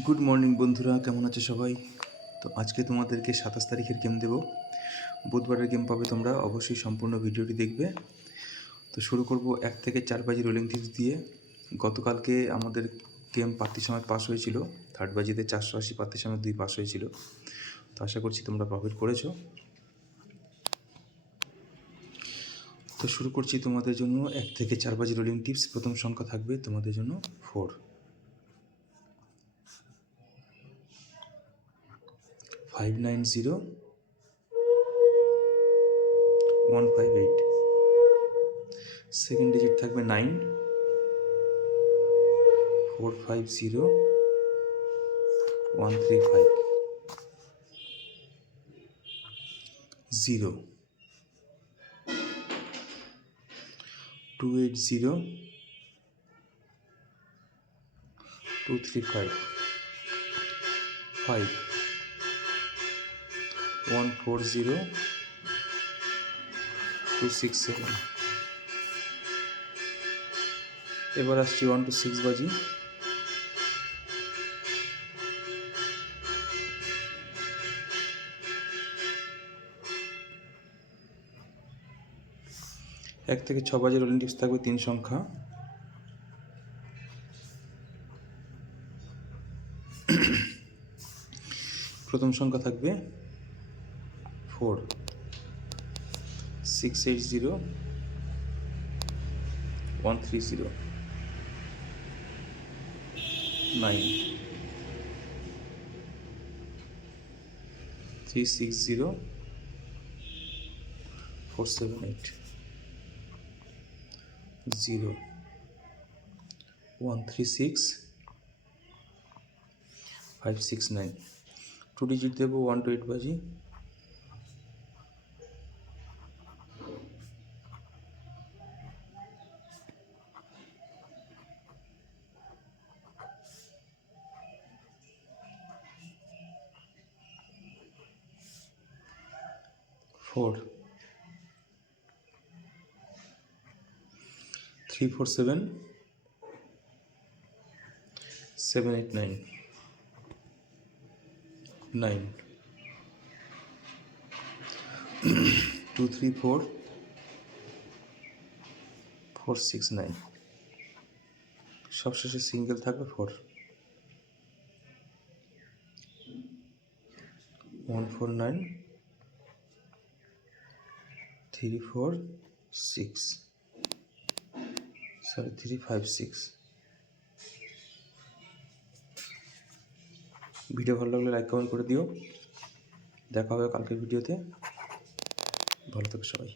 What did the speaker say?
Good morning বন্ধুরা, কেমন আছো সবাই? তো আজকে তোমাদেরকে 27 তারিখের গেম দেব। বুধবারের গেম পাবে তোমরা, অবশ্যই সম্পূর্ণ ভিডিওটি দেখবে। তো শুরু করব 1 থেকে 4 বাজি রোলিং টিপস দিয়ে। গতকালকে আমাদের গেম প্রার্থী সময় পাস হয়েছিল, থার্ড বাজিতে 480, প্রার্থী সময় 2 পাস হয়েছিল। তো আশা করছি তোমরা প্রফিট করেছো। তো শুরু করছি তোমাদের জন্য 1 থেকে 4 বাজি রোলিং টিপস। প্রথম সংখ্যা থাকবে তোমাদের জন্য 4, 590, 158। সেকেন্ড ডিজিট থাকবে 9, 450, 135, 0, 280, 235, 5, 140, 267। এবার আসছি 1 to 6 বাজি। এক থেকে 6 বাজি রোলিং টিপস থাকবে 3 সংখ্যা। প্রথম সংখ্যা থাকবে 4, 680, 130, 9, 360, 478, 0, 136, 569। 2 ডিজিট দেবো 1 to 8 বাজি। फोर 347, 789, 9, 234, 469। সবশেষে সিঙ্গেল থাকবে 4, 149, 346, 356। ভিডিও ভালো লাগলে লাইক কমেন্ট করে দিও। দেখা হবে কালকের ভিডিওতে। ভালো থেকো সবাই।